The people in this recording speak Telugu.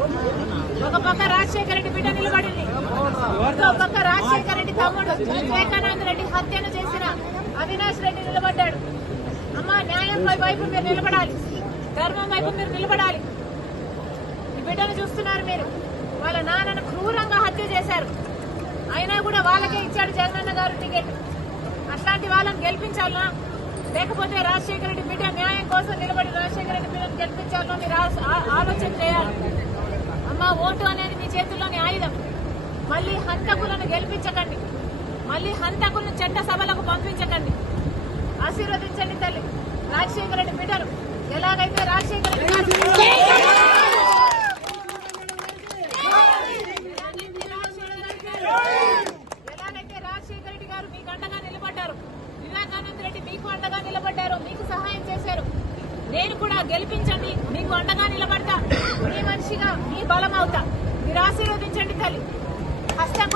విషయం. ఒక పక్క రాజశేఖర రెడ్డి బిడ్డ నిలబడింది, ఇంకో పక్క రాజశేఖర రెడ్డి తమ్ముడు వివేకానంద రెడ్డి హత్యను చేసిన అవినాష్ రెడ్డి నిలబడ్డాడు. అమ్మ న్యాయం వైపు మీరు నిలబడాలి, ధర్మం వైపు మీరు నిలబడాలి. ఈ బిడ్డను చూస్తున్నారు మీరు, వాళ్ళ నాన్నను క్రూరంగా హత్య చేశారు. అయినా కూడా వాళ్ళకే ఇచ్చాడు జగనన్న గారు టికెట్. అట్లాంటి వాళ్ళని గెలిపించాలనా, లేకపోతే రాజశేఖర రెడ్డి బిడ్డ న్యాయం కోసం నిలబడి రాజశేఖర రెడ్డి బిడ్డను గెలిపించాలనో మీరు ఆలోచన చేయాలి. అమ్మ ఓటు అనేది మీ చేతుల్లోని ఆయుధం. మళ్లీ హంతకులను గెలిపించకండి, మళ్లీ హంతకులను చట్ట సభలకు పంపించకండి. ఆశీర్వదించండి తల్లి రాజశేఖర రెడ్డి బిడ్డను. ఎలాగైతే రాజశేఖర రెడ్డి గారు మీకు అండగా నిలబడ్డారు, వివేకానంద రెడ్డి మీకు అండగా నిలబడ్డారు, మీకు సహాయం చేశారు. నేను కూడా గెలిపించండి, మీకు అండగా నిలబడతా, మీ మనిషిగా మీ బలం అవుతా. మీరు ఆశీర్వదించండి తల్లి. హస్తం